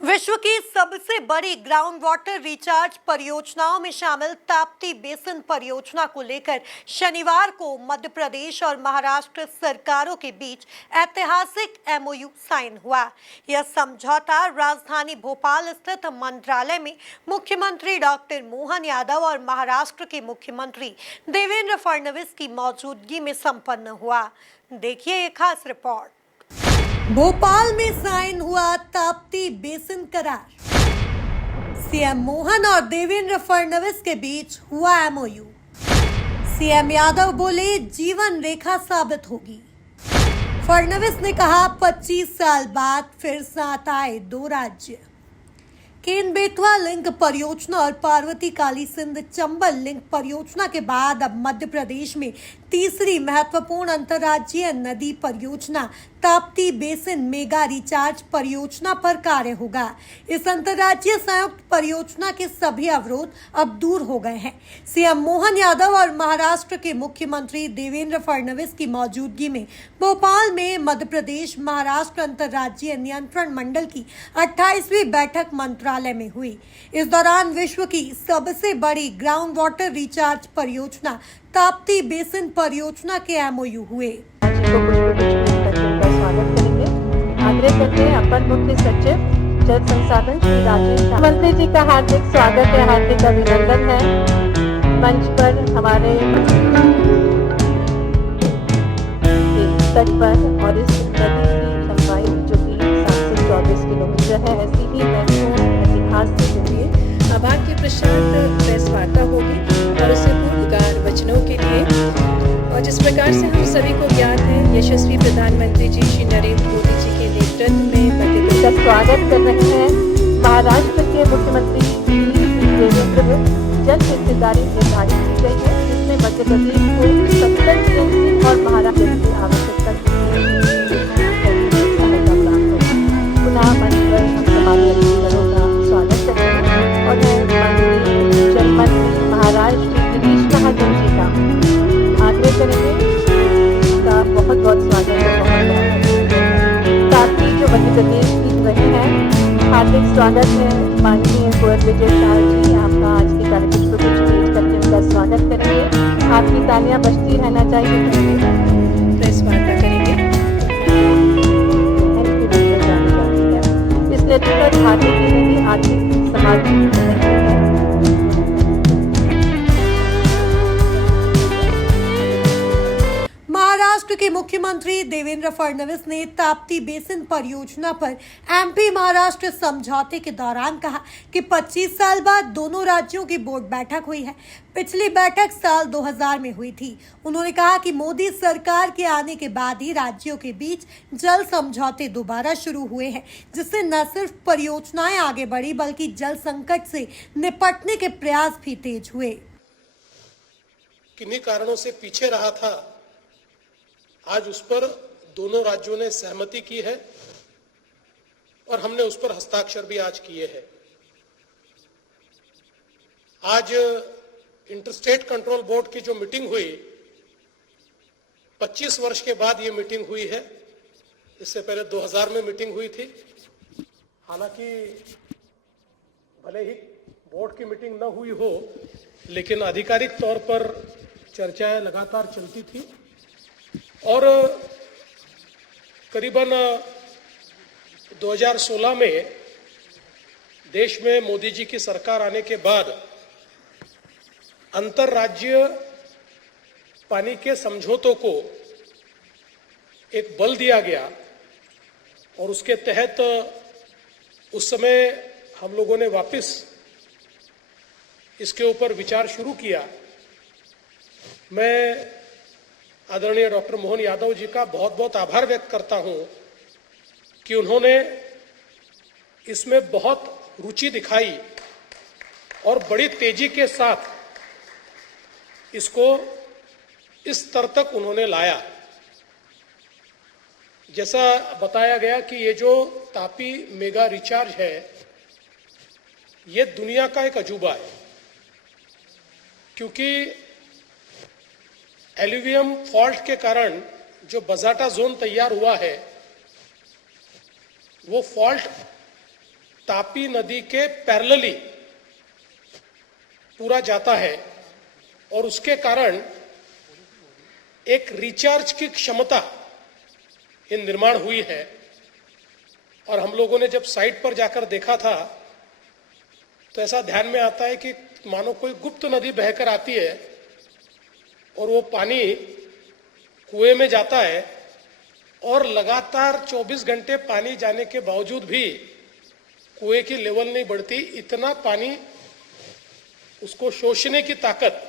विश्व की सबसे बड़ी ग्राउंड वाटर रिचार्ज परियोजनाओं में शामिल ताप्ती बेसिन परियोजना को लेकर शनिवार को मध्य प्रदेश और महाराष्ट्र सरकारों के बीच ऐतिहासिक एमओयू साइन हुआ। यह समझौता राजधानी भोपाल स्थित मंत्रालय में मुख्यमंत्री डॉक्टर मोहन यादव और महाराष्ट्र के मुख्यमंत्री देवेंद्र फडणवीस की मौजूदगी में संपन्न हुआ। देखिए एक खास रिपोर्ट। भोपाल में साइन हुआ ताप्ती बेसिन करार। सीएम मोहन और देवेंद्र फडणवीस के बीच हुआ एमओयू। सीएम यादव बोले जीवन रेखा साबित होगी। फडणवीस ने कहा 25 साल बाद फिर साथ आए दो राज्य। केन बेतवा लिंक परियोजना और पार्वती काली सिंध चंबल लिंक परियोजना के बाद अब मध्य प्रदेश में तीसरी महत्वपूर्ण अंतर्राज्यीय नदी परियोजना ताप्ती बेसिन मेगा रिचार्ज परियोजना पर कार्य होगा। इस अंतर्राज्यीय संयुक्त परियोजना के सभी अवरोध अब दूर हो गए हैं। सीएम मोहन यादव और महाराष्ट्र के मुख्यमंत्री देवेंद्र फडणवीस की मौजूदगी में भोपाल में मध्य प्रदेश महाराष्ट्र अंतर्राज्यीय नियंत्रण मंडल की 28वीं बैठक मंत्रालय में हुई। इस दौरान विश्व की सबसे बड़ी ग्राउंड वाटर रिचार्ज परियोजना ताप्ती बेसिन परियोजना के एमओयू हुए। स्वागत करेंगे। आग्रह करते हैं अपर मुख्य सचिव जल संसाधन श्री राजेश मंत्री जी का हार्दिक स्वागत है, हार्दिक अभिनंदन है। मंच पर हमारे तट पर और इस नदी की लंबाई जो कि 724 किलोमीटर है, ऐसी ही महत्वपूर्ण इतिहास से जुड़ी आभार की प्रशांत प्रेस वार्ता होगी और उससे पूर्वगार वचनों के लिए। और जिस प्रकार से हम सभी को ज्ञात है, यशस्वी प्रधानमंत्री जी श्री नरेंद्र मोदी जी के नेतृत्व में मध्य प्रदेश का स्वागत कर रहे हैं। महाराष्ट्र के मुख्यमंत्री देवेंद्र जल हिस्सेदारी निर्धारित की गई है, जिसमें मध्य प्रदेश को 70 टीएमसी और महाराष्ट्र की आवश्यकता सहायता प्राप्त होगी। पुनः मंच पर हम हमारे अधिकारियों का स्वागत करते हैं और मंत्री जल मंत्री महाराष्ट्र गिरीश महाजन जी का आग्रह करेंगे। इसका बहुत बहुत स्वागत है। साथ ही जो मध्य प्रदेश की रहे हैं, हार्दिक स्वागत है। माननीय कुंवर विजय शाह जी, आपका आज के कार्यक्रम को स्टेज करके उनका स्वागत करेंगे। आपकी तालियां बजती रहना चाहिए। प्रेस वार्ता करेंगे। इस नेतृत्व भारतीय की नहीं आर्थिक समाज महाराष्ट्र के मुख्यमंत्री देवेंद्र फडणवीस ने ताप्ती बेसिन परियोजना पर एमपी महाराष्ट्र समझौते के दौरान कहा कि 25 साल बाद दोनों राज्यों की बोर्ड बैठक हुई है। पिछली बैठक साल 2000 में हुई थी। उन्होंने कहा कि मोदी सरकार के आने के बाद ही राज्यों के बीच जल समझौते दोबारा शुरू हुए हैं, जिससे न सिर्फ परियोजनाएं आगे बढ़ी बल्कि जल संकट से निपटने के प्रयास भी तेज हुए। किन्हीं कारणों से पीछे रहा था, आज उस पर दोनों राज्यों ने सहमति की है और हमने उस पर हस्ताक्षर भी आज किए हैं। आज इंटरस्टेट कंट्रोल बोर्ड की जो मीटिंग हुई, 25 वर्ष के बाद ये मीटिंग हुई है। इससे पहले 2000 में मीटिंग हुई थी। हालांकि भले ही बोर्ड की मीटिंग न हुई हो, लेकिन आधिकारिक तौर पर चर्चाएं लगातार चलती थी और करीबन 2016 में देश में मोदी जी की सरकार आने के बाद अंतर्राज्यीय पानी के समझौतों को एक बल दिया गया और उसके तहत उस समय हम लोगों ने वापस इसके ऊपर विचार शुरू किया। मैं आदरणीय डॉक्टर मोहन यादव जी का बहुत बहुत आभार व्यक्त करता हूं कि उन्होंने इसमें बहुत रुचि दिखाई और बड़ी तेजी के साथ इसको इस स्तर तक उन्होंने लाया। जैसा बताया गया कि ये जो तापी मेगा रिचार्ज है, ये दुनिया का एक अजूबा है, क्योंकि एल्यूवियम फॉल्ट के कारण जो बजाटा जोन तैयार हुआ है, वो फॉल्ट तापी नदी के पैरेलली पूरा जाता है और उसके कारण एक रिचार्ज की क्षमता ये निर्माण हुई है। और हम लोगों ने जब साइट पर जाकर देखा था तो ऐसा ध्यान में आता है कि मानो कोई गुप्त नदी बहकर आती है और वो पानी कुएं में जाता है और लगातार 24 घंटे पानी जाने के बावजूद भी कुएं की लेवल नहीं बढ़ती। इतना पानी उसको शोषने की ताकत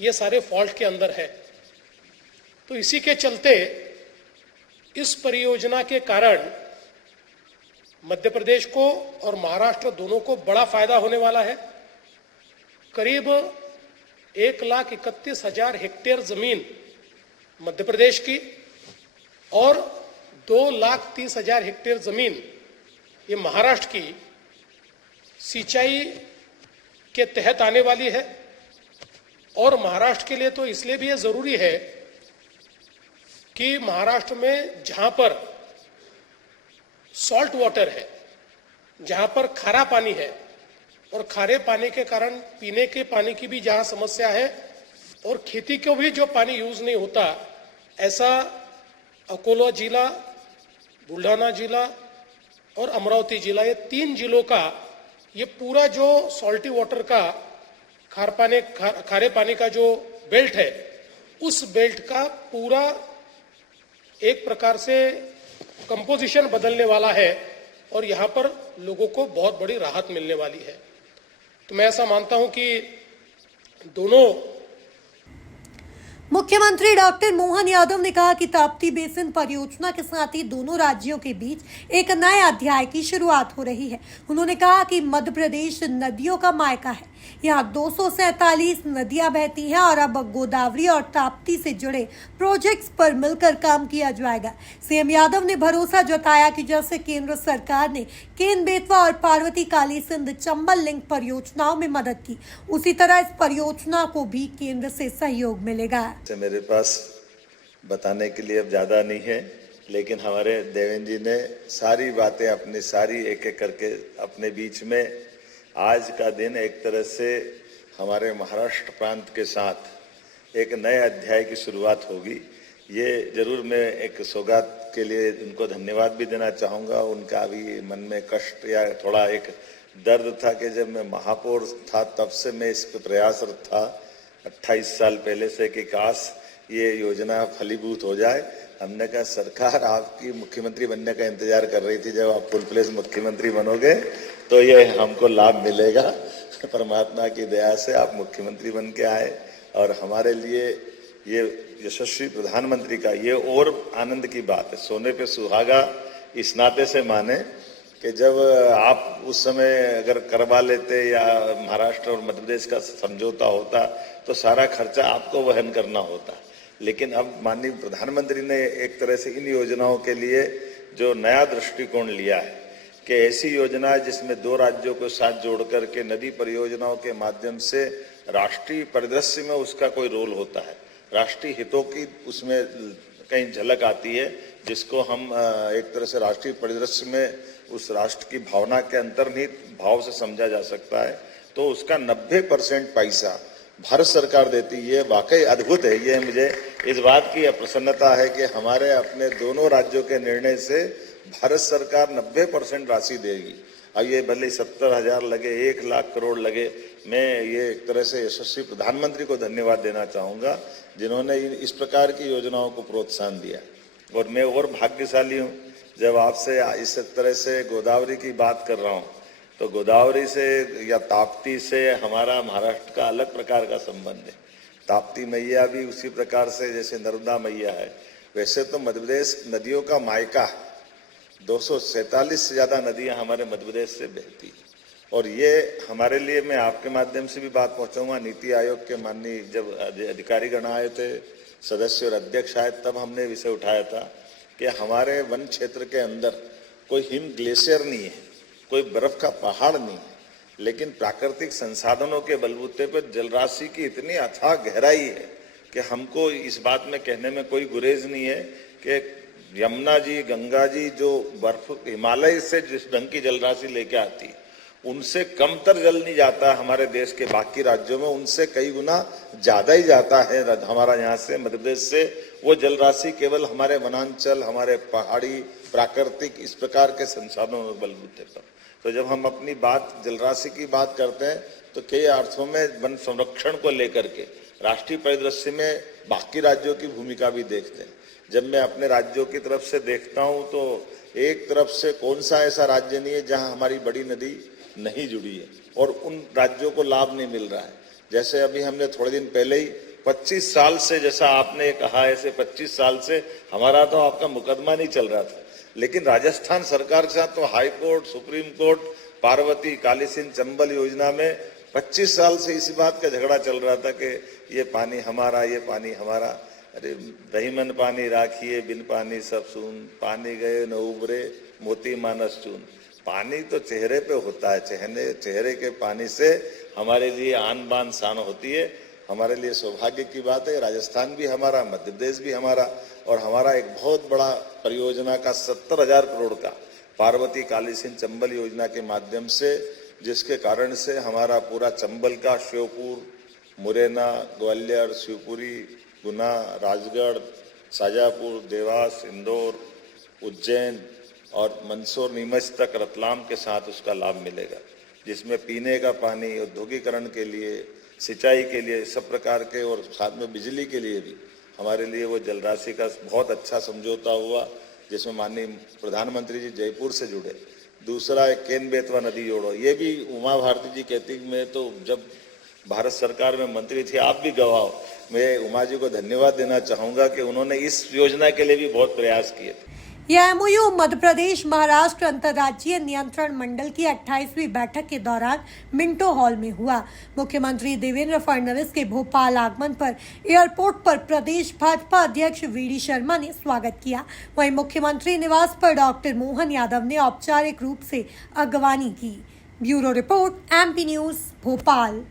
ये सारे फॉल्ट के अंदर है। तो इसी के चलते इस परियोजना के कारण मध्य प्रदेश को और महाराष्ट्र दोनों को बड़ा फायदा होने वाला है। करीब 1,31,000 हेक्टेयर जमीन मध्य प्रदेश की और 2,30,000 हेक्टेयर जमीन ये महाराष्ट्र की सिंचाई के तहत आने वाली है। और महाराष्ट्र के लिए तो इसलिए भी ये जरूरी है कि महाराष्ट्र में जहां पर सॉल्ट वाटर है, जहां पर खारा पानी है और खारे पानी के कारण पीने के पानी की भी जहां समस्या है और खेती को भी जो पानी यूज नहीं होता, ऐसा अकोला जिला, बुल्ढाना जिला और अमरावती जिला, ये 3 जिलों का ये पूरा जो सॉल्टी वाटर का खारे पानी का जो बेल्ट है, उस बेल्ट का पूरा एक प्रकार से कंपोजिशन बदलने वाला है और यहाँ पर लोगों को बहुत बड़ी राहत मिलने वाली है। तो मैं ऐसा मानता हूं कि दोनों मुख्यमंत्री डॉक्टर मोहन यादव ने कहा कि ताप्ती बेसिन परियोजना के साथ ही दोनों राज्यों के बीच एक नए अध्याय की शुरुआत हो रही है। उन्होंने कहा कि मध्य प्रदेश नदियों का मायका है, यहाँ 247 नदियां बहती हैं और अब गोदावरी और ताप्ती से जुड़े प्रोजेक्ट्स पर मिलकर काम किया जाएगा। सीएम यादव ने भरोसा जताया कि जैसे केंद्र सरकार ने केन बेतवा और पार्वती काली सिंध चंबल लिंक परियोजनाओं में मदद की, उसी तरह इस परियोजना को भी केंद्र से सहयोग मिलेगा। मेरे पास बताने के लिए अब ज्यादा नहीं है, लेकिन हमारे देवेंद्र जी ने सारी बातें अपनी सारी एक एक करके अपने बीच में, आज का दिन एक तरह से हमारे महाराष्ट्र प्रांत के साथ एक नए अध्याय की शुरुआत होगी। ये जरूर मैं एक सौगात के लिए उनको धन्यवाद भी देना चाहूँगा। उनका अभी मन में कष्ट या थोड़ा एक दर्द था कि जब मैं महापौर था तब से मैं इस पर प्रयासरत था 28 साल पहले से कि काश ये योजना फलीभूत हो जाए। हमने कहा सरकार आपकी मुख्यमंत्री बनने का इंतजार कर रही थी, जब आप फुल फ्लेज मुख्यमंत्री बनोगे तो ये हमको लाभ मिलेगा। परमात्मा की दया से आप मुख्यमंत्री बन के आए और हमारे लिए ये यशस्वी प्रधानमंत्री का ये और आनंद की बात है, सोने पे सुहागा इस नाते से माने कि जब आप उस समय अगर करवा लेते या महाराष्ट्र और मध्य प्रदेश का समझौता होता तो सारा खर्चा आपको वहन करना होता, लेकिन अब माननीय प्रधानमंत्री ने एक तरह से इन योजनाओं के लिए जो नया दृष्टिकोण लिया है कि ऐसी योजना जिसमें 2 राज्यों को साथ जोड़कर के नदी परियोजनाओं के माध्यम से राष्ट्रीय परिदृश्य में उसका कोई रोल होता है, राष्ट्रीय हितों की उसमें कहीं झलक आती है, जिसको हम एक तरह से राष्ट्रीय परिदृश्य में उस राष्ट्र की भावना के अंतर्निहित भाव से समझा जा सकता है। तो उसका 90% पैसा भारत सरकार देती है। ये वाकई अद्भुत है। ये मुझे इस बात की प्रसन्नता है कि हमारे अपने दोनों राज्यों के निर्णय से भारत सरकार 90% राशि देगी। अब ये भले 70,000 लगे, 1 लाख करोड़ लगे, मैं ये एक तरह से यशस्वी प्रधानमंत्री को धन्यवाद देना चाहूँगा जिन्होंने इस प्रकार की योजनाओं को प्रोत्साहन दिया। और मैं और भाग्यशाली हूँ जब आपसे इस तरह से गोदावरी की बात कर रहा हूँ, तो गोदावरी से या ताप्ती से हमारा महाराष्ट्र का अलग प्रकार का संबंध है। ताप्ती मैया भी उसी प्रकार से जैसे नर्मदा मैया है, वैसे तो मध्य प्रदेश नदियों का मायका है। 247 से ज्यादा नदियां हमारे मध्य प्रदेश से बहती है और ये हमारे लिए, मैं आपके माध्यम से भी बात पहुंचाऊंगा, नीति आयोग के माननीय जब अधिकारी गण आए थे, सदस्य और अध्यक्ष आए, तब हमने विषय उठाया था कि हमारे वन क्षेत्र के अंदर कोई हिम ग्लेशियर नहीं है, कोई बर्फ का पहाड़ नहीं है, लेकिन प्राकृतिक संसाधनों के बलबूते पर जलराशि की इतनी अथाह गहराई है कि हमको इस बात में कहने में कोई गुरेज नहीं है कि यमुना जी, गंगा जी जो बर्फ हिमालय से जिस ढंग की जलराशि लेके आती, उनसे कमतर जल नहीं जाता हमारे देश के बाकी राज्यों में, उनसे कई गुना ज्यादा ही जाता है हमारा यहाँ से, मध्य प्रदेश से। वो जलराशि केवल हमारे वनांचल, हमारे पहाड़ी, प्राकृतिक इस प्रकार के संसाधनों में बलबूते पर। तो जब हम अपनी बात जलराशि की बात करते हैं तो कई अर्थों में वन संरक्षण को लेकर के राष्ट्रीय परिदृश्य में बाकी राज्यों की भूमिका भी देखते हैं। जब मैं अपने राज्यों की तरफ से देखता हूं तो एक तरफ से कौन सा ऐसा राज्य नहीं है जहां हमारी बड़ी नदी नहीं जुड़ी है और उन राज्यों को लाभ नहीं मिल रहा है। जैसे अभी हमने थोड़े दिन पहले ही 25 साल से, जैसा आपने कहा ऐसे 25 साल से हमारा तो आपका मुकदमा नहीं चल रहा था, लेकिन राजस्थान सरकार के साथ तो high court, supreme court, Parvati, Kali Sindh, Chambal योजना में 25 साल से इसी बात का झगड़ा चल रहा था कि ये पानी हमारा, ये पानी हमारा। अरे दहीमन पानी राखिए, बिन पानी सब सून, पानी गए न उबरे, मोती मानस चून। पानी तो चेहरे पे होता है, चेहरे के पानी से हमारे लिए आन बान शान होती है। हमारे लिए सौभाग्य की बात है, राजस्थान भी हमारा, मध्य प्रदेश भी हमारा, और हमारा एक बहुत बड़ा परियोजना का 70,000 करोड़ का पार्वती, काली सिंध, चंबल योजना के माध्यम से, जिसके कारण से हमारा पूरा चंबल का श्योपुर, मुरैना, ग्वालियर, शिवपुरी, गुना, राजगढ़, शाजापुर, देवास, इंदौर, उज्जैन और मंदसौर, नीमच तक रतलाम के साथ उसका लाभ मिलेगा, जिसमें पीने का पानी, औद्योगिकरण के लिए, सिंचाई के लिए, सब प्रकार के, और साथ में बिजली के लिए भी हमारे लिए वो जलराशि का बहुत अच्छा समझौता हुआ, जिसमें माननीय प्रधानमंत्री जी जयपुर से जुड़े। दूसरा एक केन बेतवा नदी जोड़ो, ये भी उमा भारती जी कहती, मैं तो जब भारत सरकार में मंत्री थी, आप भी गवाह हो, मैं उमा जी को धन्यवाद देना चाहूंगा कि उन्होंने इस योजना के लिए भी बहुत प्रयास किए थे। यह एमओयू मध्य प्रदेश महाराष्ट्र अंतर्राज्यीय नियंत्रण मंडल की 28वीं बैठक के दौरान मिंटो हॉल में हुआ। मुख्यमंत्री देवेंद्र फडणवीस के भोपाल आगमन पर एयरपोर्ट पर प्रदेश भाजपा अध्यक्ष वीडी शर्मा ने स्वागत किया। वहीं मुख्यमंत्री निवास पर डॉक्टर मोहन यादव ने औपचारिक रूप से अगवानी की। Bureau report, MP news, Bhopal.